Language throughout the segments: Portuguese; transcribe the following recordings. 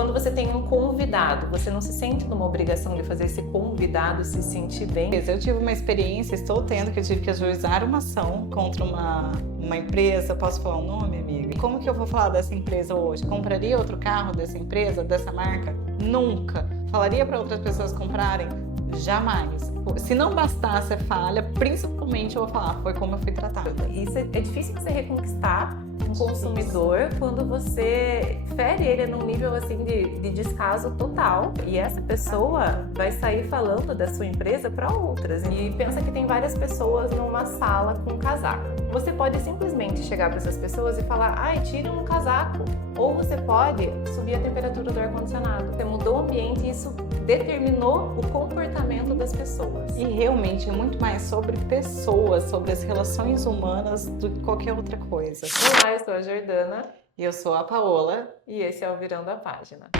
Quando você tem um convidado, você não se sente numa obrigação de fazer esse convidado se sentir bem? Eu tive uma experiência, estou tendo, que eu tive que ajuizar uma ação contra uma empresa. Posso falar o nome, amiga? Como que eu vou falar dessa empresa hoje? Compraria outro carro dessa empresa, dessa marca? Nunca. Falaria para outras pessoas comprarem? Jamais. Se não bastasse a falha, principalmente eu vou falar, foi como eu fui tratada. Isso é difícil você reconquistar um consumidor quando você fere ele num nível assim de descaso total, e essa pessoa vai sair falando da sua empresa para outras. E pensa que tem várias pessoas numa sala com um casaco. Você pode simplesmente chegar para essas pessoas e falar: ai, tire um casaco. Ou você pode subir a temperatura do ar-condicionado. Você mudou o ambiente e isso determinou o comportamento das pessoas. E realmente é muito mais sobre pessoas, sobre as relações humanas do que qualquer outra coisa. Olá, eu sou a Jordana. E eu sou a Paola. E esse é o Virando a Página.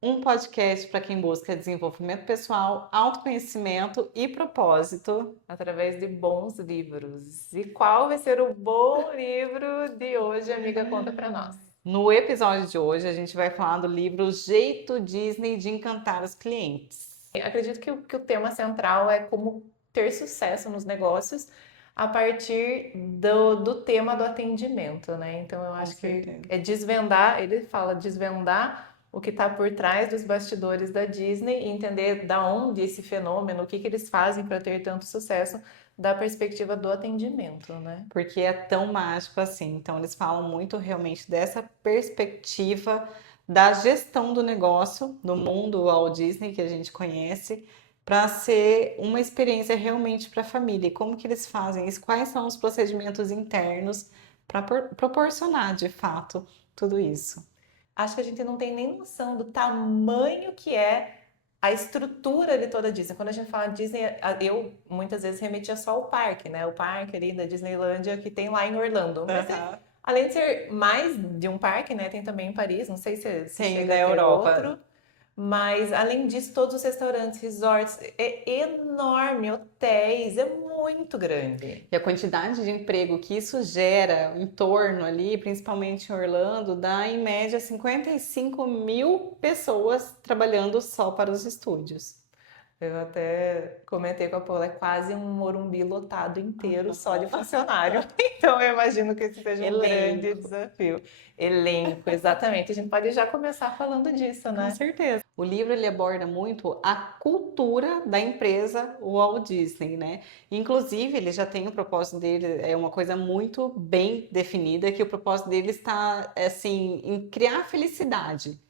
Um podcast para quem busca desenvolvimento pessoal, autoconhecimento e propósito. Através de bons livros. E qual vai ser o bom livro de hoje, amiga? Conta para nós. No episódio de hoje, a gente vai falar do livro Jeito Disney de Encantar os Clientes. Acredito que o tema central é como ter sucesso nos negócios a partir do tema do atendimento, né? Então eu acho que é desvendar, ele fala desvendar o que está por trás dos bastidores da Disney e entender da onde esse fenômeno, o que eles fazem para ter tanto sucesso da perspectiva do atendimento, né? Porque é tão mágico assim. Então eles falam muito realmente dessa perspectiva da gestão do negócio, do mundo Walt Disney que a gente conhece, para ser uma experiência realmente para a família. E como que eles fazem isso? Quais são os procedimentos internos para proporcionar, de fato, tudo isso? Acho que a gente não tem nem noção do tamanho que é a estrutura de toda a Disney. Quando a gente fala Disney, eu muitas vezes remetia só ao parque, né? O parque ali da Disneylândia que tem lá em Orlando. Mas além de ser mais de um parque, né? Tem também em Paris, não sei se chega da Europa. Outro. Mas, além disso, todos os restaurantes, resorts, é enorme, hotéis, é muito grande. E a quantidade de emprego que isso gera em torno ali, principalmente em Orlando, dá em média 55 mil pessoas trabalhando só para os estúdios. Eu até comentei com a Paula, é quase um Morumbi lotado inteiro só de funcionário. Então eu imagino que esse seja um grande desafio. Elenco, exatamente. A gente pode já começar falando disso, né? Com certeza. O livro ele aborda muito a cultura da empresa Walt Disney, né? Inclusive, ele já tem o propósito dele, é uma coisa muito bem definida, que o propósito dele está, assim, em criar felicidade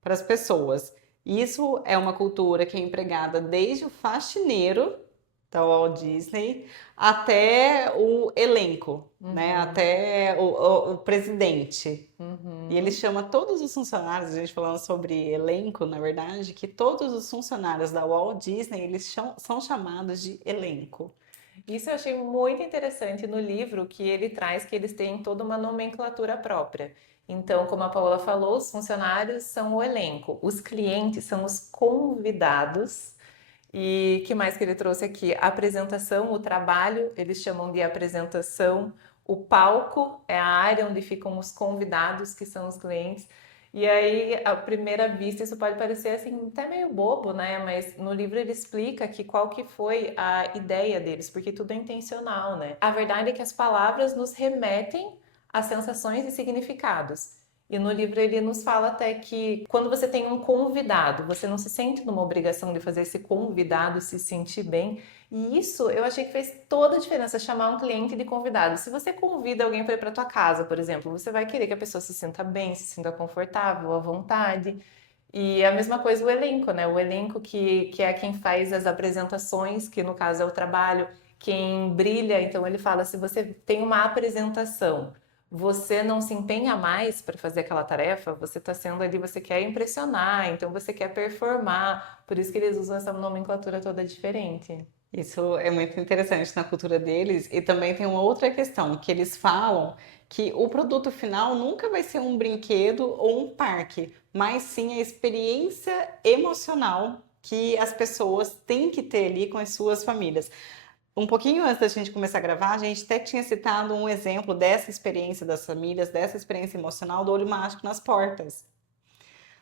para as pessoas. Isso é uma cultura que é empregada desde o faxineiro da Walt Disney até o elenco, né? Até o presidente. E ele chama todos os funcionários, a gente falando sobre elenco, na verdade, que todos os funcionários da Walt Disney, eles são chamados de elenco. Isso eu achei muito interessante no livro, que ele traz que eles têm toda uma nomenclatura própria. Então, como a Paola falou, os funcionários são o elenco, os clientes são os convidados. E que mais que ele trouxe aqui? A apresentação, o trabalho, eles chamam de apresentação. O palco é a área onde ficam os convidados, que são os clientes. E aí, à primeira vista, isso pode parecer assim, até meio bobo, né? Mas no livro ele explica que qual que foi a ideia deles, porque tudo é intencional, né? A verdade é que as palavras nos remetem a sensações e significados. E no livro ele nos fala até que quando você tem um convidado, você não se sente numa obrigação de fazer esse convidado se sentir bem. E isso eu achei que fez toda a diferença, chamar um cliente de convidado. Se você convida alguém para ir para tua casa, por exemplo, você vai querer que a pessoa se sinta bem, se sinta confortável, à vontade. E a mesma coisa o elenco, né? O elenco que é quem faz as apresentações, que no caso é o trabalho, quem brilha. Então ele fala, se você tem uma apresentação, você não se empenha mais para fazer aquela tarefa, você está sendo ali, você quer impressionar, então você quer performar, por isso que eles usam essa nomenclatura toda diferente. Isso é muito interessante na cultura deles, e também tem uma outra questão, que eles falam que o produto final nunca vai ser um brinquedo ou um parque, mas sim a experiência emocional que as pessoas têm que ter ali com as suas famílias. Um pouquinho antes da gente começar a gravar, a gente até tinha citado um exemplo dessa experiência das famílias, dessa experiência emocional do Olho Mágico nas Portas.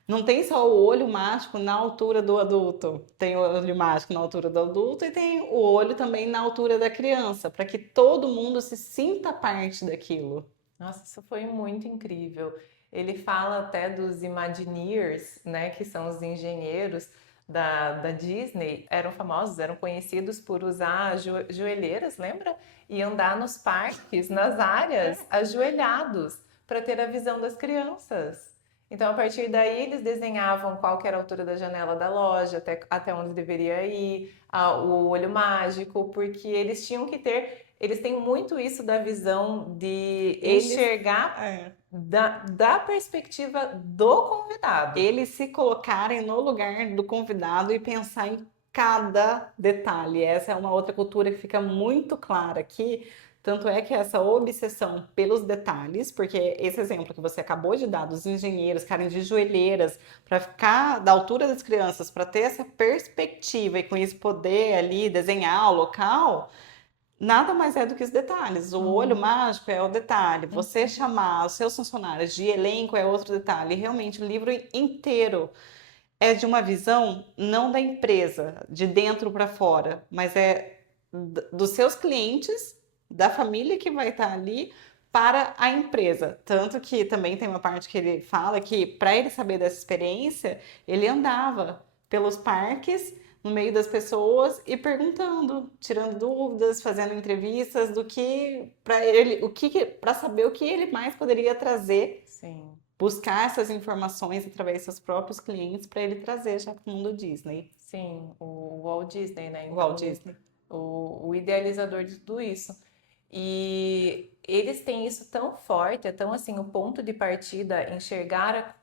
Não tem só o olho mágico na altura do adulto. Tem o olho mágico na altura do adulto e tem o olho também na altura da criança, para que todo mundo se sinta parte daquilo. Nossa, isso foi muito incrível. Ele fala até dos Imagineers, né, que são os engenheiros da Disney, eram famosos, eram conhecidos por usar joelheiras, lembra? E andar nos parques, nas áreas, ajoelhados, para ter a visão das crianças. Então, a partir daí, eles desenhavam qual que era a altura da janela da loja, até onde deveria ir, o olho mágico, porque eles tinham que ter. Eles têm muito isso da visão de Eles, enxergar é, da perspectiva do convidado. eles se colocarem no lugar do convidado e pensar em cada detalhe. Essa é uma outra cultura que fica muito clara aqui. Tanto é que essa obsessão pelos detalhes, porque esse exemplo que você acabou de dar dos engenheiros ficarem de joelheiras para ficar da altura das crianças, para ter essa perspectiva e com isso poder ali desenhar o local, nada mais é do que os detalhes. O olho Uhum, mágico é o detalhe. Você uhum. chamar os seus funcionários de elenco é outro detalhe. Realmente, o livro inteiro é de uma visão não da empresa, de dentro para fora, mas é dos seus clientes, da família que vai estar ali para a empresa. Tanto que também tem uma parte que ele fala que para ele saber dessa experiência, ele andava pelos parques no meio das pessoas e perguntando, tirando dúvidas, fazendo entrevistas do que para ele, o que para saber o que ele mais poderia trazer, Sim, buscar essas informações através dos seus próprios clientes para ele trazer já para o mundo Disney, sim, o Walt Disney, né? o Walt Então, Disney. o idealizador de tudo isso. E eles têm isso tão forte, é tão assim, o ponto de partida, enxergar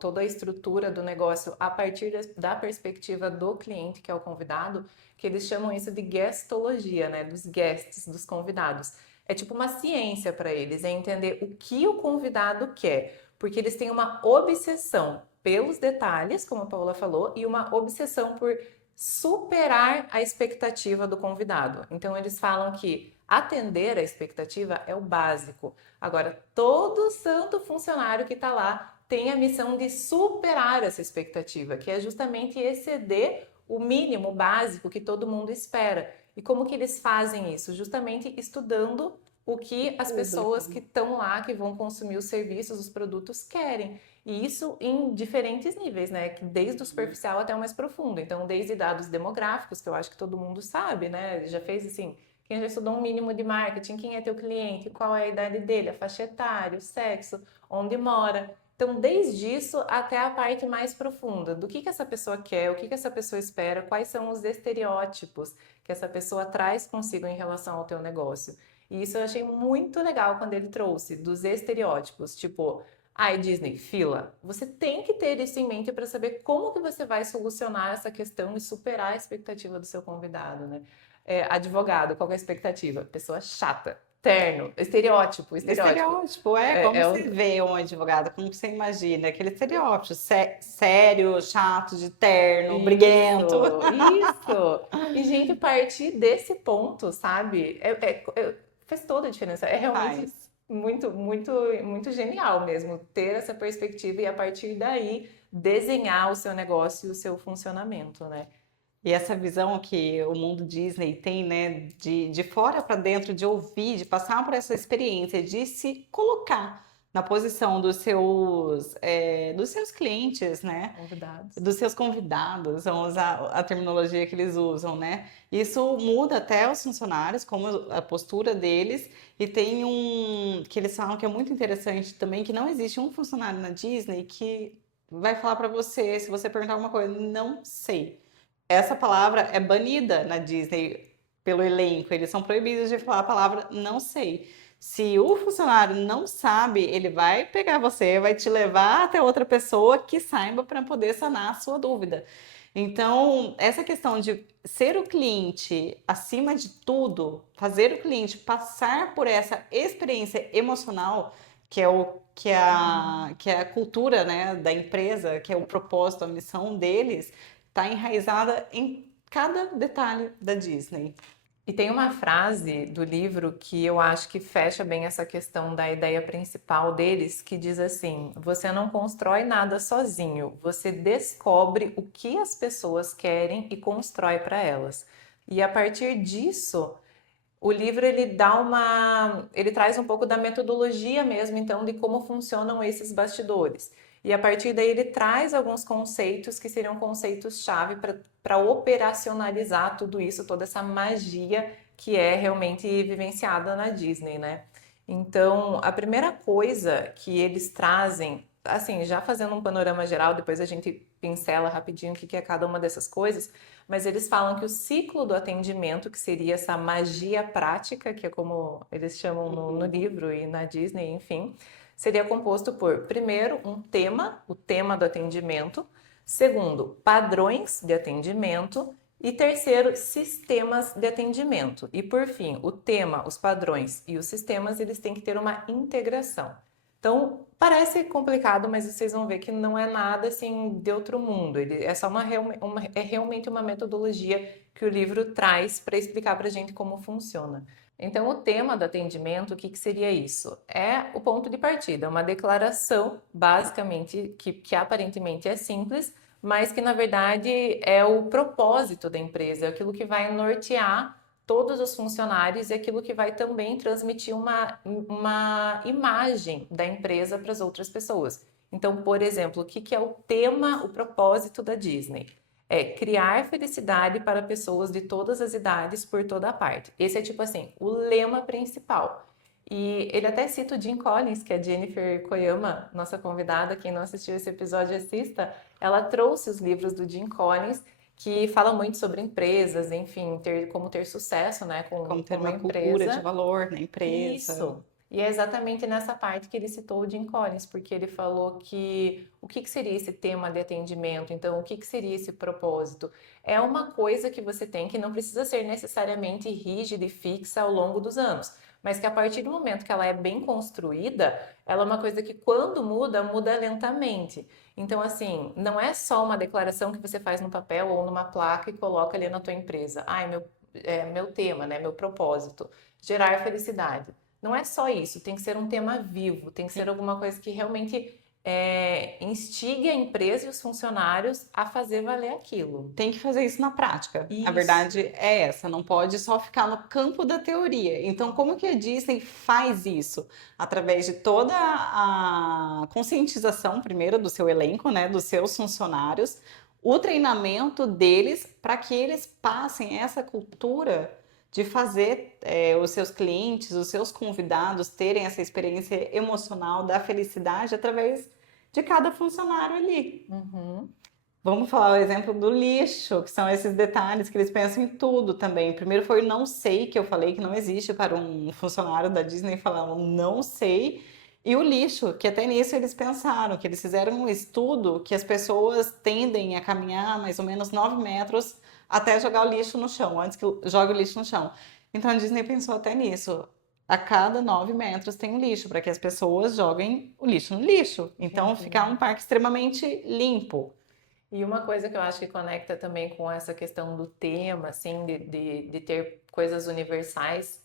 toda a estrutura do negócio a partir da perspectiva do cliente, que é o convidado, que eles chamam isso de guestologia, né? Dos guests, dos convidados. É tipo uma ciência para eles, é entender o que o convidado quer, porque eles têm uma obsessão pelos detalhes, como a Paula falou, e uma obsessão por superar a expectativa do convidado. Então, eles falam que atender a expectativa é o básico. Agora, todo santo funcionário que está lá tem a missão de superar essa expectativa, que é justamente exceder o mínimo básico que todo mundo espera. E como que eles fazem isso? Justamente estudando o que as Público. pessoas que estão lá, que vão consumir os serviços, os produtos querem. E isso em diferentes níveis, né? Desde o superficial até o mais profundo. Então, desde dados demográficos, que eu acho que todo mundo sabe, né? Já fez assim, quem já estudou um mínimo de marketing, quem é teu cliente, qual é a idade dele, a faixa etária, o sexo, onde mora. Então, desde isso até a parte mais profunda, do que essa pessoa quer, o que essa pessoa espera, quais são os estereótipos que essa pessoa traz consigo em relação ao teu negócio. E isso eu achei muito legal quando ele trouxe dos estereótipos, tipo, ai, Disney, fila. Você tem que ter isso em mente para saber como que você vai solucionar essa questão e superar a expectativa do seu convidado, né? Advogado, qual é a expectativa? Pessoa chata, terno, estereótipo, estereótipo. Estereótipo, é É, como é você o- vê um advogado, como você imagina, aquele estereótipo sério, chato, de terno, briguento. isso. E, gente, partir desse ponto, sabe? Faz toda a diferença. É realmente Faz. muito, muito, muito genial mesmo ter essa perspectiva e a partir daí desenhar o seu negócio e o seu funcionamento, né? E essa visão que o mundo Disney tem, né, de fora para dentro, de ouvir, de passar por essa experiência, de se colocar na posição dos seus clientes, né? Convidados. Dos seus convidados, vamos usar a terminologia que eles usam, né? Isso muda até os funcionários, como a postura deles, e tem um que eles falam que é muito interessante também, que não existe um funcionário na Disney que vai falar para você, se você perguntar alguma coisa, não sei. Essa palavra é banida na Disney pelo elenco, eles são proibidos de falar a palavra não sei. Se o funcionário não sabe, ele vai pegar você, vai te levar até outra pessoa que saiba para poder sanar a sua dúvida. Então, essa questão de ser o cliente acima de tudo, fazer o cliente passar por essa experiência emocional, que é Uhum. que é a cultura, né, da empresa, que é o propósito, a missão deles, está enraizada em cada detalhe da Disney. E tem uma frase do livro que eu acho que fecha bem essa questão da ideia principal deles, que diz assim: você não constrói nada sozinho, você descobre o que as pessoas querem e constrói para elas. E a partir disso, o livro ele traz um pouco da metodologia mesmo, então, de como funcionam esses bastidores. E a partir daí ele traz alguns conceitos que seriam conceitos-chave para operacionalizar tudo isso, toda essa magia que é realmente vivenciada na Disney, né? Então, a primeira coisa que eles trazem, assim, já fazendo um panorama geral, depois a gente pincela rapidinho o que é cada uma dessas coisas, mas eles falam que o ciclo do atendimento, que seria essa magia prática, que é como eles chamam no livro e na Disney, enfim, seria composto por, primeiro, um tema, o tema do atendimento, segundo, padrões de atendimento e terceiro, sistemas de atendimento. E por fim, o tema, os padrões e os sistemas, eles têm que ter uma integração. Então, parece complicado, mas vocês vão ver que não é nada assim de outro mundo. Ele é só é realmente uma metodologia que o livro traz para explicar para a gente como funciona. Então, o tema do atendimento, o que seria isso? É o ponto de partida, uma declaração, basicamente, que aparentemente é simples, mas que na verdade é o propósito da empresa, é aquilo que vai nortear todos os funcionários e aquilo que vai também transmitir uma imagem da empresa para as outras pessoas. Então, por exemplo, o que é o tema, o propósito da Disney? É criar felicidade para pessoas de todas as idades por toda a parte. Esse é tipo assim, o lema principal. E ele até cita o Jim Collins, que é a Jennifer Koyama, nossa convidada. Quem não assistiu esse episódio, assista. Ela trouxe os livros do Jim Collins que fala muito sobre empresas, enfim, como ter sucesso, né, Como com ter uma uma cultura de empresa. valor na empresa. Isso. E é exatamente nessa parte que ele citou o Jim Collins, porque ele falou que o que seria esse tema de atendimento? Então, o que seria esse propósito? É uma coisa que você tem que não precisa ser necessariamente rígida e fixa ao longo dos anos, mas que a partir do momento que ela é bem construída, ela é uma coisa que quando muda, muda lentamente. Então, assim, não é só uma declaração que você faz no papel ou numa placa e coloca ali na tua empresa. Ah, meu tema, né? Meu propósito, gerar felicidade. Não é só isso, tem que ser um tema vivo, tem que ser alguma coisa que realmente instigue a empresa e os funcionários a fazer valer aquilo. Tem que fazer isso na prática. A Isso. verdade é essa, não pode só ficar no campo da teoria. Então, como que a Disney faz isso? Através de toda a conscientização, primeiro, do seu elenco, né, dos seus funcionários, o treinamento deles para que eles passem essa cultura de fazer os seus clientes, os seus convidados terem essa experiência emocional da felicidade através de cada funcionário ali. Uhum. Vamos falar o exemplo do lixo, que são esses detalhes que eles pensam em tudo também. Primeiro foi o não sei, que eu falei que não existe para um funcionário da Disney falar um não sei. E o lixo, que até nisso eles pensaram, que eles fizeram um estudo que as pessoas tendem a caminhar mais ou menos 9 metros até jogar o lixo no chão, antes que jogue o lixo no chão. Então a Disney pensou até nisso. A cada 9 metros tem um lixo, para que as pessoas joguem o lixo no lixo. Então ficar um Uhum. parque extremamente limpo. E uma coisa que eu acho que conecta também com essa questão do tema, assim, de ter coisas universais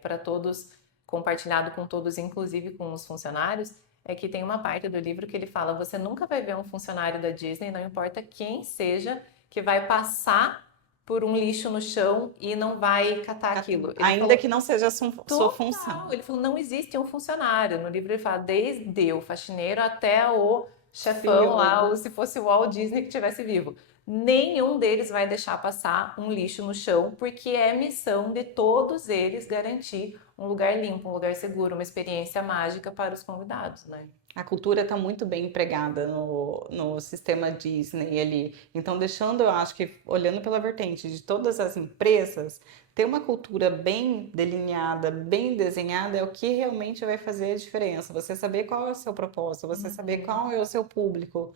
para todos, compartilhado com todos, inclusive com os funcionários, é que tem uma parte do livro que ele fala: você nunca vai ver um funcionário da Disney, não importa quem seja, que vai passar por um lixo no chão e não vai catar aquilo. Ele Ainda falou, que não seja sua total. função. Ele falou, não existe um funcionário. No livro ele fala, desde o faxineiro até o chefão lá, CEO. ou se fosse o Walt Disney que estivesse vivo. Nenhum deles vai deixar passar um lixo no chão, porque é missão de todos eles garantir um lugar limpo, um lugar seguro, uma experiência mágica para os convidados, né? A cultura está muito bem empregada no sistema Disney ali. Então, deixando, eu acho que, olhando pela vertente de todas as empresas, ter uma cultura bem delineada, bem desenhada, é o que realmente vai fazer a diferença. Você saber qual é o seu propósito, você saber Uhum, qual é o seu público,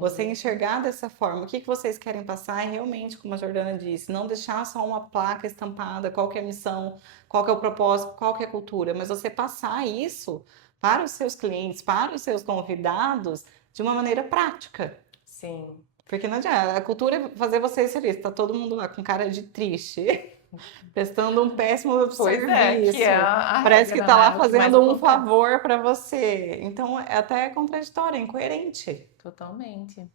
você uhum. enxergar dessa forma, o que que vocês querem passar e realmente, como a Jordana disse, não deixar só uma placa estampada, qual que é a missão, qual que é o propósito, qual que é a cultura, mas você passar isso para os seus clientes, para os seus convidados, de uma maneira prática. Sim. Porque não adianta, a cultura é fazer vocês felizes, tá todo mundo lá com cara de triste. prestando um péssimo Pois é, que é serviço. a Parece regra, que não tá lá é o que mais fazendo um acontece. favor para você. Então é até contraditório, é incoerente. Totalmente.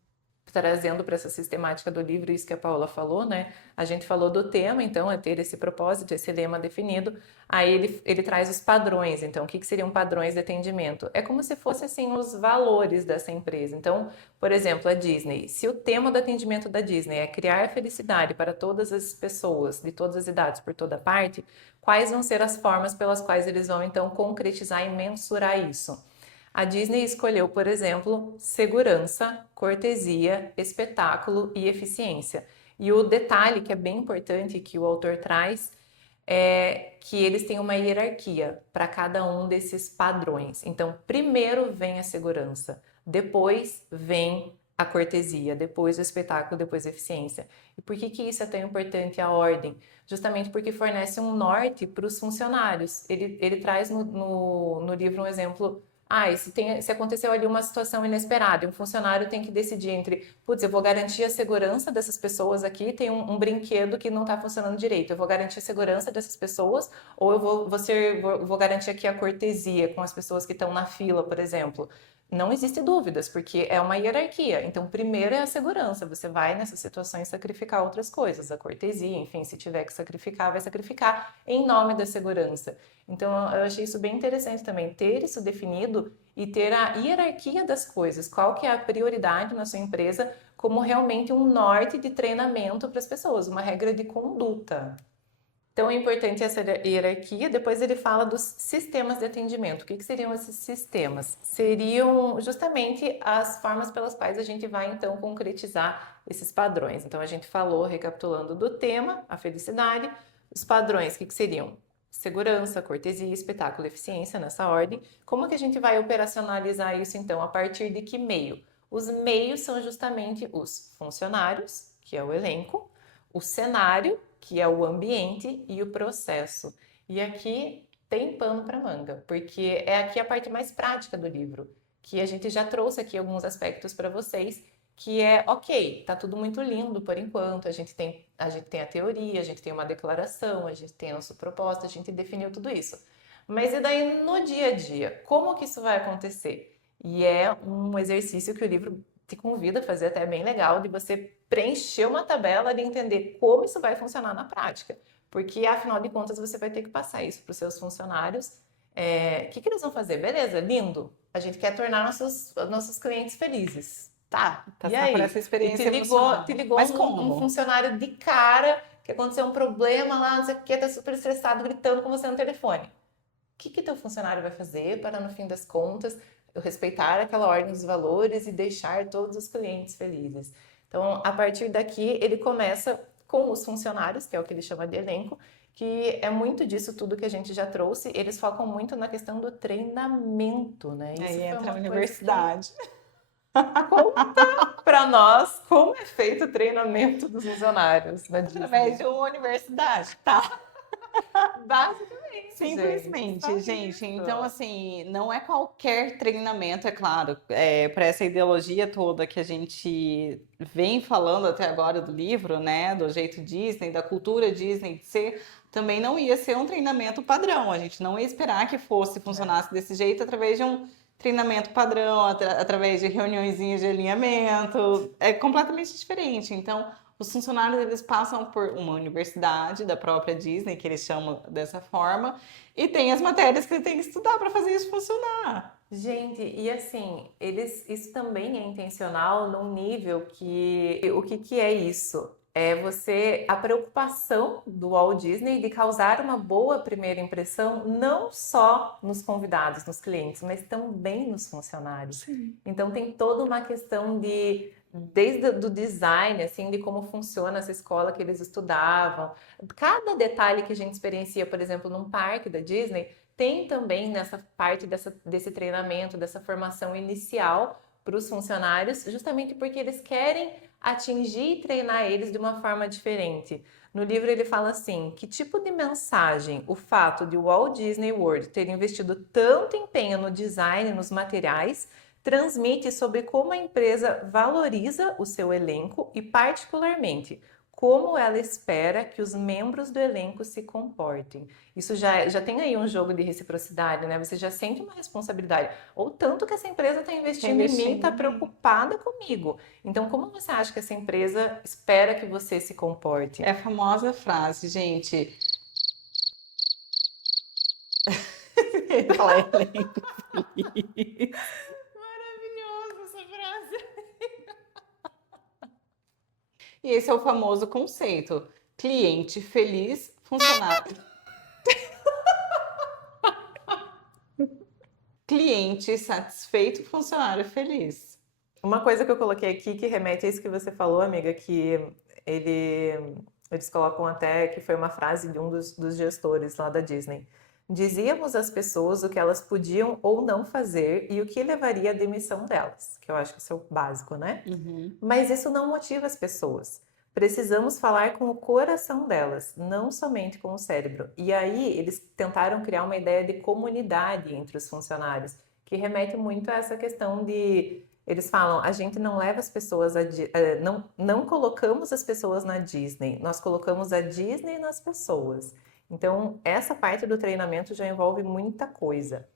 Trazendo para essa sistemática do livro isso que a Paula falou, né? A gente falou do tema, então, é ter esse propósito, esse lema definido. Aí ele traz os padrões. Então, o que seriam padrões de atendimento? É como se fosse assim os valores dessa empresa. Então, por exemplo, a Disney. Se o tema do atendimento da Disney é criar felicidade para todas as pessoas, de todas as idades, por toda parte, quais vão ser as formas pelas quais eles vão então concretizar e mensurar isso? A Disney escolheu, por exemplo, segurança, cortesia, espetáculo e eficiência. E o detalhe que é bem importante que o autor traz é que eles têm uma hierarquia para cada um desses padrões. Então, primeiro vem a segurança, depois vem a cortesia, depois o espetáculo, depois a eficiência. E por que que isso é tão importante, a ordem? Justamente porque fornece um norte para os funcionários. Ele traz no livro um exemplo. Ah, e se aconteceu ali uma situação inesperada, e um funcionário tem que decidir entre, putz, eu vou garantir a segurança dessas pessoas aqui, tem um brinquedo que não está funcionando direito, eu vou garantir a segurança dessas pessoas, ou eu vou garantir aqui a cortesia com as pessoas que estão na fila, por exemplo. Não existe dúvidas, porque é uma hierarquia. Então, primeiro é a segurança. Você vai nessas situações sacrificar outras coisas, a cortesia, enfim, se tiver que sacrificar, vai sacrificar em nome da segurança. Então, eu achei isso bem interessante também, ter isso definido e ter a hierarquia das coisas, qual que é a prioridade na sua empresa, como realmente um norte de treinamento para as pessoas, uma regra de conduta. Então é importante essa hierarquia. Depois ele fala dos sistemas de atendimento. O que seriam esses sistemas? Seriam justamente as formas pelas quais a gente vai então concretizar esses padrões. Então a gente falou, recapitulando do tema, a felicidade, os padrões, o que seriam? Segurança, cortesia, espetáculo, eficiência, nessa ordem. Como que a gente vai operacionalizar isso então? A partir de que meio? Os meios são justamente os funcionários, que é o elenco, o cenário, que é o ambiente, e o processo. E aqui tem pano para manga, porque é aqui a parte mais prática do livro, que a gente já trouxe aqui alguns aspectos para vocês, que é ok, tá tudo muito lindo por enquanto, a gente tem a teoria, a gente tem uma declaração, a gente tem a nossa proposta, a gente definiu tudo isso. Mas e daí no dia a dia? Como que isso vai acontecer? E é um exercício que o livro te convida a fazer, até bem legal, de você preencher uma tabela de entender como isso vai funcionar na prática. Porque, afinal de contas, você vai ter que passar isso para os seus funcionários. O que eles vão fazer? Beleza, lindo. A gente quer tornar nossos clientes felizes. Tá, e Passar por aí? essa E te experiência ligou, te emocional. ligou Mas um como? funcionário de cara que aconteceu um problema lá, não sei o que, tá super estressado, gritando com você no telefone. O que teu funcionário vai fazer para, no fim das contas, eu respeitar aquela ordem dos valores e deixar todos os clientes felizes? Então, a partir daqui, ele começa com os funcionários, que é o que ele chama de elenco, que é muito disso tudo que a gente já trouxe. Eles focam muito na questão do treinamento, né? Isso Aí foi entra a uma coisa que universidade. conta para nós como é feito o treinamento dos funcionários na Através Disney. de uma universidade, tá? Basicamente, gente, Simplesmente, só gente. Então, isso. assim, não é qualquer treinamento, é claro, para essa ideologia toda que a gente vem falando até agora do livro, né? Do jeito Disney, da cultura Disney de ser, também não ia ser um treinamento padrão. A gente não ia esperar que fosse, É. funcionasse desse jeito através de um treinamento padrão, através de reuniõezinhas de alinhamento. É completamente diferente. Então, os funcionários eles passam por uma universidade da própria Disney, que eles chamam dessa forma, e tem as matérias que ele tem que estudar para fazer isso funcionar. Gente, e assim, isso também é intencional num nível que, o que que é isso? É a preocupação do Walt Disney de causar uma boa primeira impressão, não só nos convidados, nos clientes, mas também nos funcionários. Sim. Então tem toda uma questão desde do design, assim, de como funciona essa escola que eles estudavam. Cada detalhe que a gente experiencia, por exemplo, num parque da Disney, tem também nessa parte desse treinamento, dessa formação inicial para os funcionários, justamente porque eles querem atingir e treinar eles de uma forma diferente. No livro ele fala assim: que tipo de mensagem o fato de o Walt Disney World ter investido tanto empenho no design e nos materiais transmite sobre como a empresa valoriza o seu elenco e, particularmente, como ela espera que os membros do elenco se comportem. Isso já tem aí um jogo de reciprocidade, né? Você já sente uma responsabilidade. Ou tanto que essa empresa está investindo em mim, está preocupada comigo. Então, como você acha que essa empresa espera que você se comporte? É a famosa frase, gente. Falar elenco feliz. Maravilhosa essa frase. E esse é o famoso conceito. Cliente feliz, funcionário. Cliente satisfeito, funcionário feliz. Uma coisa que eu coloquei aqui que remete a isso que você falou, amiga, que eles colocam até que foi uma frase de um dos gestores lá da Disney. Dizíamos às pessoas o que elas podiam ou não fazer e o que levaria à demissão delas, que eu acho que isso é o básico, né? Mas isso não motiva as pessoas. Precisamos falar com o coração delas, não somente com o cérebro. E aí eles tentaram criar uma ideia de comunidade entre os funcionários, que remete muito a essa questão de eles falam, a gente não leva as pessoas não colocamos as pessoas na Disney, nós colocamos a Disney nas pessoas. Então, essa parte do treinamento já envolve muita coisa.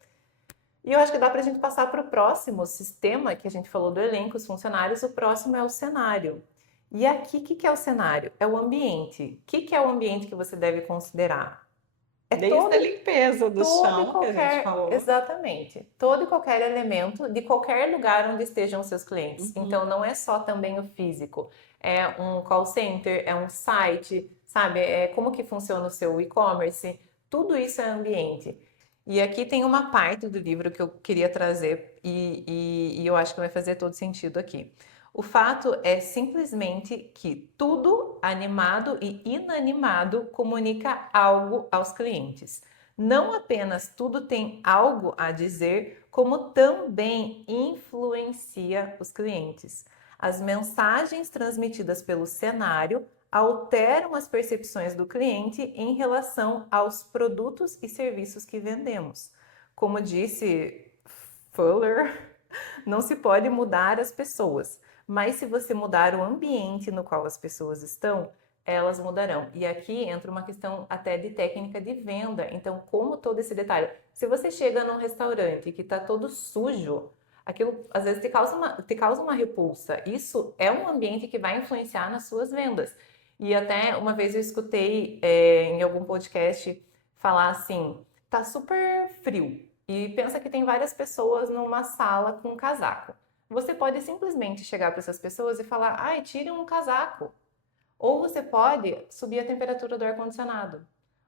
E eu acho que dá para a gente passar para o próximo sistema que a gente falou do elenco, os funcionários. O próximo é o cenário. E aqui, o que é o cenário? É o ambiente. O que é o ambiente que você deve considerar? É Desde a limpeza do chão que a gente falou. Exatamente. Todo e qualquer elemento de qualquer lugar onde estejam seus clientes. Então, não é só também o físico. É um call center, é um site, sabe? É como que funciona o seu e-commerce. Tudo isso é ambiente. E aqui tem uma parte do livro que eu queria trazer e eu acho que vai fazer todo sentido aqui. O fato é simplesmente que tudo, animado e inanimado, comunica algo aos clientes. Não apenas tudo tem algo a dizer, como também influencia os clientes. As mensagens transmitidas pelo cenário alteram as percepções do cliente em relação aos produtos e serviços que vendemos. Como disse Fuller, não se pode mudar as pessoas, mas se você mudar o ambiente no qual as pessoas estão, elas mudarão. E aqui entra uma questão até de técnica de venda. Então, como todo esse detalhe? Se você chega num restaurante que está todo sujo, aquilo às vezes te causa uma repulsa. Isso é um ambiente que vai influenciar nas suas vendas. E até uma vez eu escutei em algum podcast falar assim: tá super frio. E pensa que tem várias pessoas numa sala com um casaco. Você pode simplesmente chegar para essas pessoas e falar: ai, tire um casaco. Ou você pode subir a temperatura do ar-condicionado.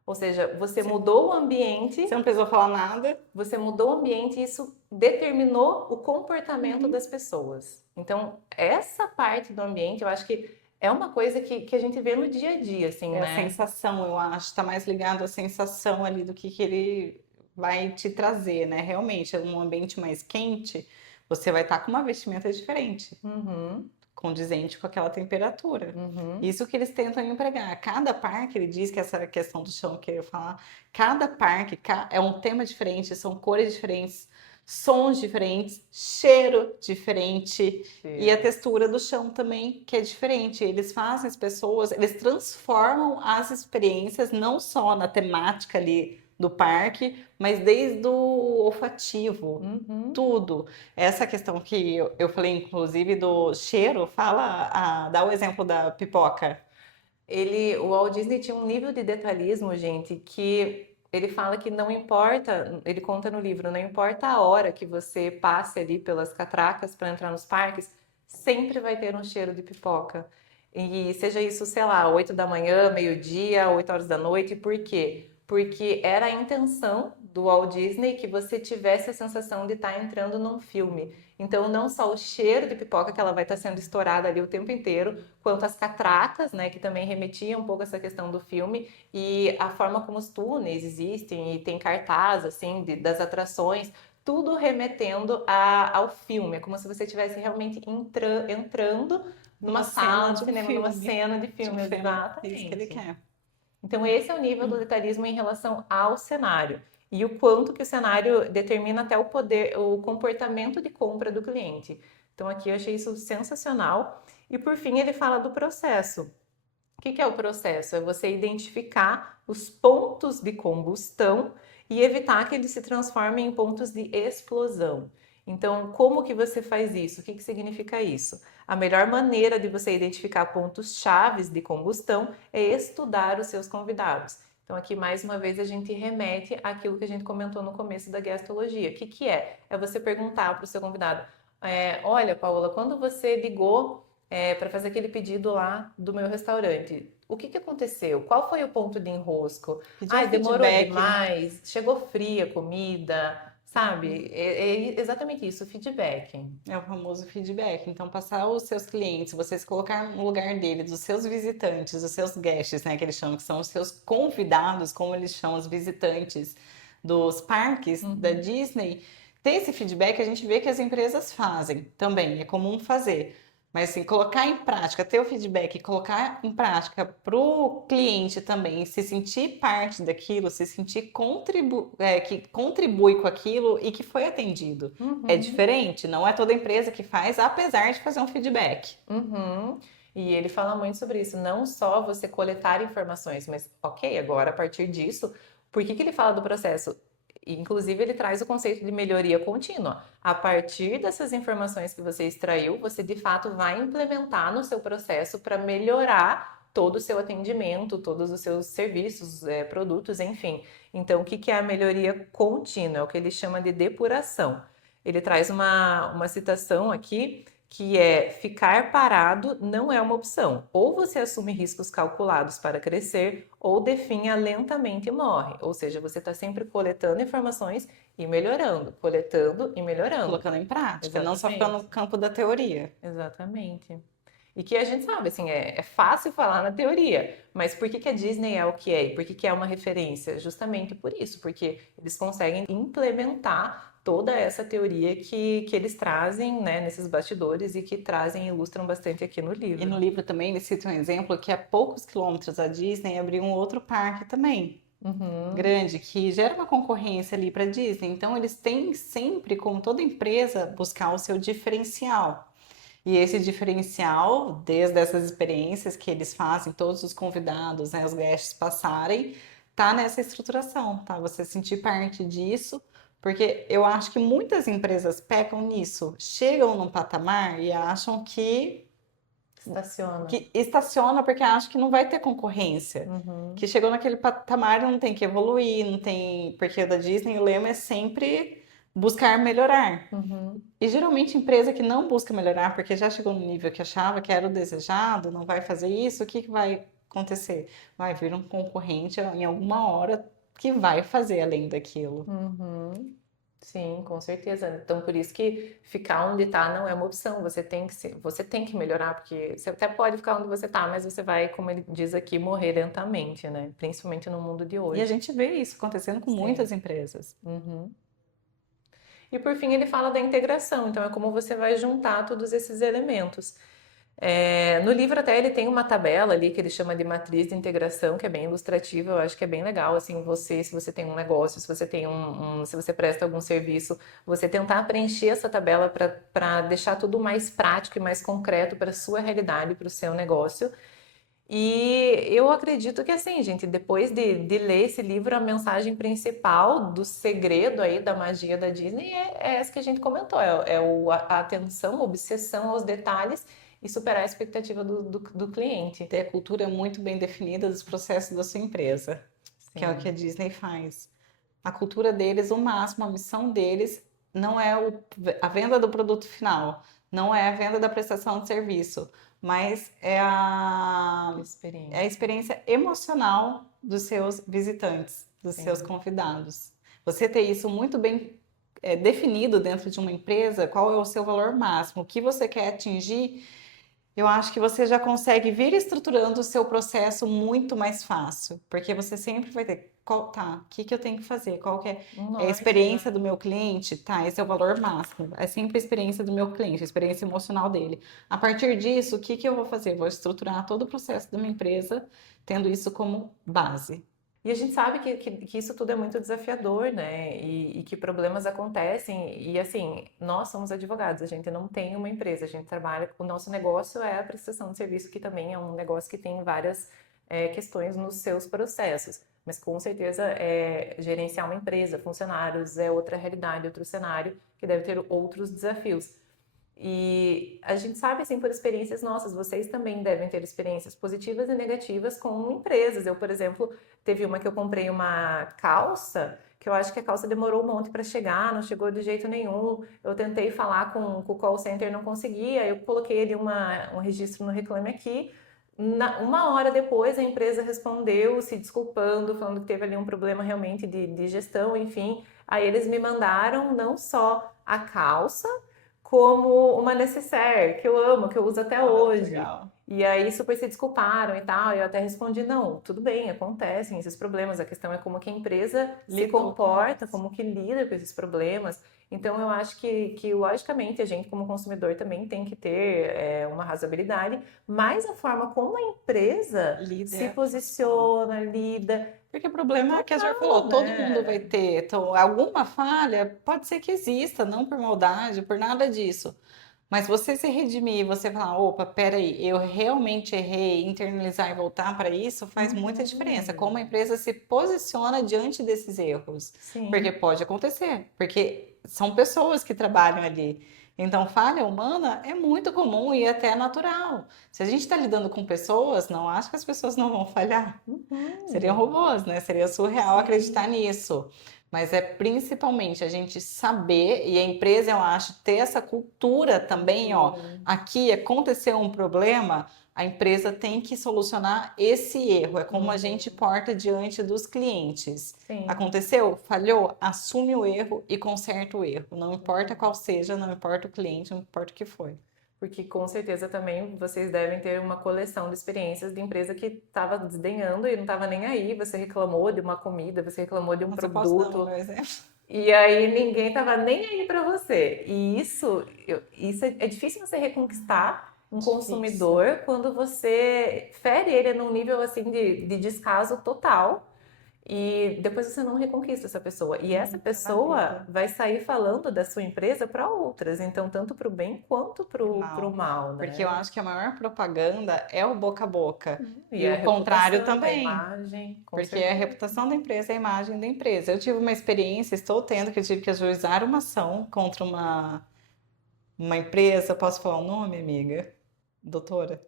Ou seja, você mudou o ambiente. Você não precisou falar nada. Você mudou o ambiente e isso determinou o comportamento das pessoas. Então, essa parte do ambiente, eu acho que é uma coisa que a gente vê no dia a dia, assim, É né? a sensação, eu acho, está mais ligado à sensação ali do que ele vai te trazer, né? Realmente, um ambiente mais quente, você vai estar com uma vestimenta diferente, condizente com aquela temperatura. Isso que eles tentam empregar. Cada parque, ele diz que essa questão do chão que eu ia falar, cada parque é um tema diferente, são cores diferentes, sons diferentes, cheiro diferente e a textura do chão também, que é diferente. Eles fazem as pessoas, eles transformam as experiências não só na temática ali do parque, mas desde o olfativo, tudo. Essa questão que eu falei, inclusive, do cheiro, dá o exemplo da pipoca. O Walt Disney tinha um nível de detalhismo, gente, que ele fala que não importa, ele conta no livro, não importa a hora que você passe ali pelas catracas para entrar nos parques, sempre vai ter um cheiro de pipoca. E seja isso, sei lá, 8 da manhã, meio-dia, 8 horas da noite, por quê? Porque era a intenção do Walt Disney que você tivesse a sensação de estar entrando num filme. Então, não só o cheiro de pipoca, que ela vai estar sendo estourada ali o tempo inteiro, quanto as catracas, né, que também remetiam um pouco a essa questão do filme, e a forma como os túneis existem, e tem cartaz, assim, das atrações, tudo remetendo ao filme. É como se você estivesse realmente entrando numa sala de cinema, numa cena de filme, exatamente. É isso que ele quer. Então, esse é o nível do detalhismo em relação ao cenário. E o quanto que o cenário determina até o comportamento de compra do cliente. Então, aqui eu achei isso sensacional. E por fim, ele fala do processo. O que que é o processo? É você identificar os pontos de combustão e evitar que eles se transformem em pontos de explosão. Então, como que você faz isso? O que que significa isso? A melhor maneira de você identificar pontos chaves de combustão é estudar os seus convidados. Então, aqui mais uma vez a gente remete àquilo que a gente comentou no começo da guestologia. O que que é? É você perguntar para o seu convidado: olha, Paola, quando você ligou para fazer aquele pedido lá do meu restaurante. O que que aconteceu? Qual foi o ponto de enrosco? Pedir um Ai, demorou feedback. demais? Chegou fria a comida? Uhum. Sabe? É exatamente isso, o feedback. É o famoso feedback. Então, passar os seus clientes, vocês colocar no lugar deles, os seus visitantes, os seus guests, né, que eles chamam, que são os seus convidados, como eles chamam, os visitantes dos parques da Uhum. Disney, ter esse feedback a gente vê que as empresas fazem também, é comum fazer. Mas assim, colocar em prática, ter o feedback e colocar em prática para o cliente também se sentir parte daquilo, se sentir que contribui com aquilo e que foi atendido. É Uhum. diferente, não é toda empresa que faz, apesar de fazer um feedback. Uhum. E ele fala muito sobre isso, não só você coletar informações, mas ok, agora a partir disso, por que que ele fala do processo? Inclusive, ele traz o conceito de melhoria contínua. A partir dessas informações que você extraiu, você de fato vai implementar no seu processo para melhorar todo o seu atendimento, todos os seus serviços, produtos, enfim. Então, o que que é a melhoria contínua? É o que ele chama de depuração. Ele traz uma citação aqui que é: ficar parado não é uma opção. Ou você assume riscos calculados para crescer, ou definha lentamente e morre. Ou seja, você está sempre coletando informações e melhorando, coletando e melhorando. Colocando em prática, não só ficando Exatamente, no campo da teoria. exatamente. E que a gente sabe, assim, é fácil falar na teoria, mas por que que a Disney é o que é? E por que que é uma referência? Justamente por isso, porque eles conseguem implementar toda essa teoria que eles trazem, né, nesses bastidores e que trazem e ilustram bastante aqui no E livro. no livro também ele cita um exemplo que a poucos quilômetros da Disney abriu um outro parque também, Uhum, grande, que gera uma concorrência ali para a Disney. Então eles têm sempre, como toda empresa, buscar o seu diferencial. E esse diferencial, desde essas experiências que eles fazem, todos os convidados, né, os guests passarem, tá nessa estruturação, tá? Você sentir parte disso, porque eu acho que muitas empresas pecam nisso, chegam num patamar e acham estaciona. que estaciona porque acha que não vai ter concorrência. Que Uhum, chegou naquele patamar e não tem que evoluir, não tem. Porque o da Disney o lema é sempre buscar melhorar. uhum. E geralmente empresa que não busca melhorar, porque já chegou no nível que achava que era o desejado, não vai fazer isso, o que que vai acontecer? Vai vir um concorrente em alguma hora que vai fazer além daquilo. Uhum. Sim, com certeza. Então, por isso que ficar onde está não é uma opção. Você tem que melhorar, porque você até pode ficar onde você está, mas você vai, como ele diz aqui, morrer lentamente, né? Principalmente no mundo de E a hoje. gente vê isso acontecendo com Sim. muitas empresas. Uhum. E por fim, ele fala da integração. Então, é como você vai juntar todos esses elementos. No livro até ele tem uma tabela ali que ele chama de matriz de integração, que é bem ilustrativa, eu acho que é bem legal, assim, se você tem um negócio, se você tem se você presta algum serviço, você tentar preencher essa tabela para deixar tudo mais prático e mais concreto para a sua realidade, para o seu negócio. E eu acredito que assim, gente, depois de ler esse livro, a mensagem principal do segredo aí da magia da Disney é essa que a gente comentou, a atenção, a obsessão aos detalhes e superar a expectativa do cliente. Ter a cultura muito bem definida dos processos da sua empresa, que é o que a Sim. Disney faz. A cultura deles, o máximo, a missão deles não é a venda do produto final, não é a venda da prestação de serviço, mas é a Experiência. experiência emocional dos seus visitantes, dos seus Sim. convidados. Você ter isso muito bem definido dentro de uma empresa, qual é o seu valor máximo, o que você quer atingir, eu acho que você já consegue vir estruturando o seu processo muito mais fácil, porque você sempre vai ter, o que que eu tenho que fazer? Qual que Um é a norte, experiência né? do meu cliente? Tá, esse é o valor máximo. É sempre a experiência do meu cliente, a experiência emocional dele. A partir disso, o que que eu vou fazer? Vou estruturar todo o processo da minha empresa, tendo isso como base. E a gente sabe que isso tudo é muito desafiador, né? E que problemas acontecem. E assim, nós somos advogados, a gente não tem uma empresa, a gente trabalha, o nosso negócio é a prestação de serviço, que também é um negócio que tem várias questões nos seus processos. Mas com certeza gerenciar uma empresa, funcionários, é outra realidade, outro cenário, que deve ter outros desafios. E a gente sabe, assim, por experiências nossas, vocês também devem ter experiências positivas e negativas com empresas. Eu, por exemplo, teve uma que eu comprei uma calça, que eu acho que a calça demorou um monte para chegar, não chegou de jeito nenhum. Eu tentei falar com o call center, não conseguia. Eu coloquei ali um registro no Reclame Aqui. Uma hora depois, a empresa respondeu, se desculpando, falando que teve ali um problema realmente de gestão, enfim. Aí eles me mandaram não só a calça, como uma necessaire, que eu amo, que eu uso até Ah, hoje. legal. E aí super se desculparam e tal, e eu até respondi, não, tudo bem, acontecem esses problemas, a questão é como que a empresa se Lidou com comporta, isso. como que lida com esses problemas. Então eu acho que logicamente, a gente como consumidor também tem que ter uma razoabilidade, mas a forma como a empresa Líder se é a principal. posiciona, lida, Porque o problema é que a senhora falou, total, todo mundo vai né? ter. Então, alguma falha, pode ser que exista, não por maldade, por nada disso. Mas você se redimir, você falar, opa, peraí, eu realmente errei, internalizar e voltar para isso faz muita diferença. Como a Uhum. empresa se posiciona diante desses erros. Porque Sim. pode acontecer, porque são pessoas que trabalham ali. Então, falha humana é muito comum e até natural. Se a gente está lidando com pessoas, não acho que as pessoas não vão falhar. Seriam Uhum. robôs, né? Seria surreal acreditar Sim. nisso. Mas é principalmente a gente saber, e a empresa, eu acho, ter essa cultura também, ó. Cultura. Aqui aconteceu um problema, a empresa tem que solucionar esse erro. É como a gente Uhum. porta diante dos clientes. Sim. Aconteceu? Falhou? Assume o erro e conserta o erro. Não importa qual seja, não importa o cliente, não importa o que foi. Porque com certeza também vocês devem ter uma coleção de experiências de empresa que estava desdenhando e não estava nem aí. Você reclamou de uma comida, você reclamou de um Mas eu posso dar o produto, meu exemplo? e aí ninguém estava nem aí para você. E isso é difícil você reconquistar um Difícil. consumidor quando você fere ele num nível assim de descaso total. E depois você não reconquista essa pessoa. E essa Nunca na pessoa vida. vai sair falando da sua empresa para outras, então tanto para o bem quanto para Pro o mal. mal, Porque eu né? acho que a maior propaganda é o boca a boca. E E a o contrário reputação, a também. imagem, com Porque é a certeza. reputação da empresa, é a imagem da empresa. Eu tive uma experiência, estou tendo, que eu tive que ajuizar uma ação contra uma empresa. Posso falar o nome, amiga? Doutora?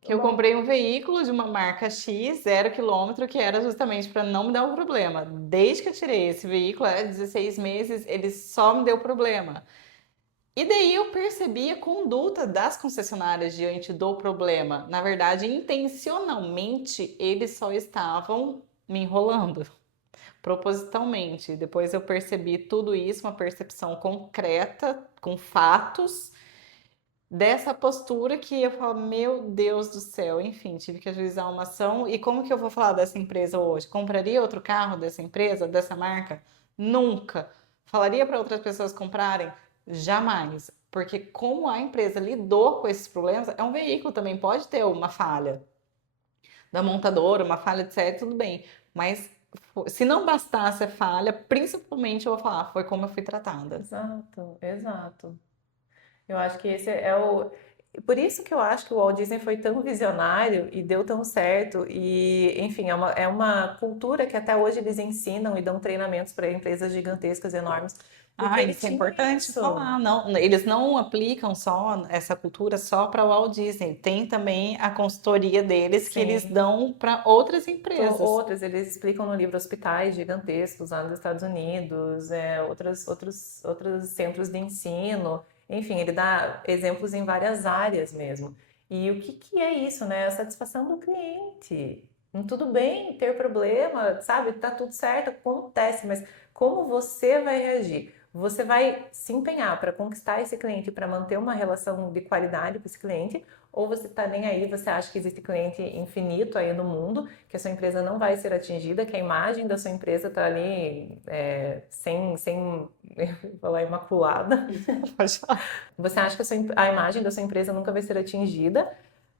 Que eu Uma- comprei um veículo de uma marca X, 0 quilômetro, que era justamente para não me dar um problema. Desde que eu tirei esse veículo, era 16 meses, ele só me deu problema. E daí eu percebi a conduta das concessionárias diante do problema. Na verdade, intencionalmente, eles só estavam me enrolando, propositalmente. Depois eu percebi tudo isso, uma percepção concreta, com fatos, dessa postura que eu falo, meu Deus do céu, enfim, tive que ajuizar uma ação. E como que eu vou falar dessa empresa hoje? Compraria outro carro dessa empresa, dessa marca? Nunca. Falaria para outras pessoas comprarem? Jamais. Porque como a empresa lidou com esses problemas, é um veículo também, pode ter uma falha da montadora, uma falha, etc, tudo bem. Mas se não bastasse a falha, principalmente eu vou falar, foi como eu fui tratada. Exato, exato. Eu acho que esse é o. Por isso que eu acho que o Walt Disney foi tão visionário e deu tão certo. E, enfim, é uma cultura que até hoje eles ensinam e dão treinamentos para empresas gigantescas, enormes, porque Ah, ele isso é tinha importante isso. falar. Não, eles não aplicam só essa cultura só para o Walt Disney. Tem também a consultoria deles que eles Sim. dão para outras empresas. Outras, eles explicam no livro hospitais gigantescos lá nos Estados Unidos, outros centros de ensino, enfim, ele dá exemplos em várias áreas mesmo. E o que que é isso, né? A satisfação do cliente. Tudo bem ter problema, sabe? Tá tudo certo, acontece, mas como você vai reagir? Você vai se empenhar para conquistar esse cliente, para manter uma relação de qualidade com esse cliente, ou você tá nem aí, você acha que existe cliente infinito aí no mundo, que a sua empresa não vai ser atingida, que a imagem da sua empresa está ali sem falar imaculada. Pode falar. Você acha que a imagem da sua empresa nunca vai ser atingida,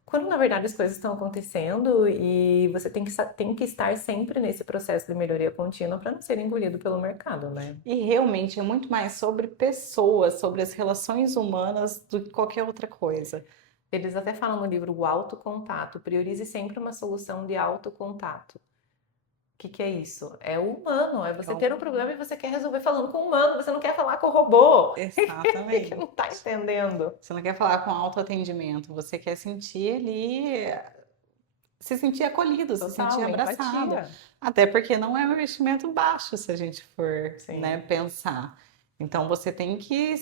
quando na verdade as coisas estão acontecendo e você tem que estar sempre nesse processo de melhoria contínua para não ser engolido pelo mercado, né? E realmente é muito mais sobre pessoas, sobre as relações humanas do que qualquer outra coisa. Eles até falam no livro o autocontato, priorize sempre uma solução de autocontato. O que é isso? É o humano, é você ter um problema e você quer resolver falando com o humano, você não quer falar com o robô. Que não Exatamente. tá entendendo. Você não quer falar com autoatendimento, você quer sentir ali, se sentir acolhido, se sentir Total, abraçado. empatia. Até porque não é um investimento baixo, se a gente for, né, Sim. pensar. Então você tem que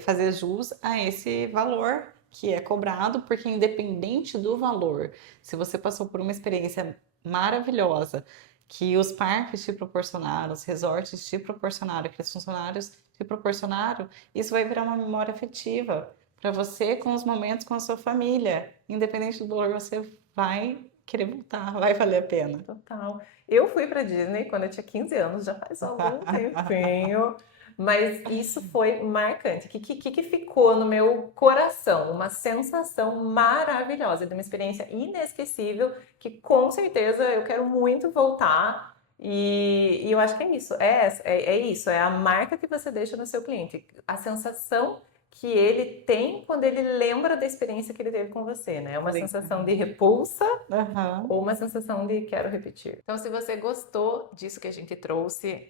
fazer jus a esse valor que é cobrado, porque independente do valor, se você passou por uma experiência maravilhosa, que os parques te proporcionaram, os resorts te proporcionaram, que os funcionários te proporcionaram, isso vai virar uma memória afetiva para você com os momentos com a sua família. Independente do valor, você vai querer voltar, vai valer a pena. Total. Eu fui para Disney quando eu tinha 15 anos, já faz algum tempinho, mas isso foi marcante. O que ficou no meu coração? Uma sensação maravilhosa, de uma experiência inesquecível, que com certeza eu quero muito voltar. E eu acho que é isso, é isso, é a marca que você deixa no seu cliente, a sensação que ele tem quando ele lembra da experiência que ele teve com você, né? É uma sensação de repulsa Aham. ou uma sensação de quero repetir. Então, se você gostou disso que a gente trouxe,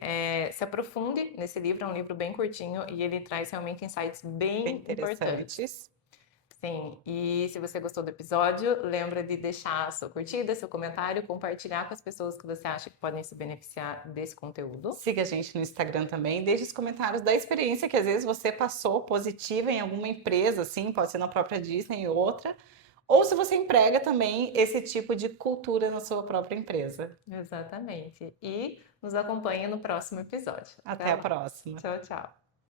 se aprofunde nesse livro, é um livro bem curtinho e ele traz realmente insights Bem bem importantes. interessantes. Sim, e se você gostou do episódio, lembra de deixar a sua curtida, seu comentário, compartilhar com as pessoas que você acha que podem se beneficiar desse conteúdo. Siga a gente no Instagram também, deixe os comentários da experiência que às vezes você passou positiva em alguma empresa, assim, pode ser na própria Disney ou outra, ou se você emprega também esse tipo de cultura na sua própria empresa. Exatamente. E nos acompanhe no próximo episódio. Até a lá. próxima. Tchau, tchau.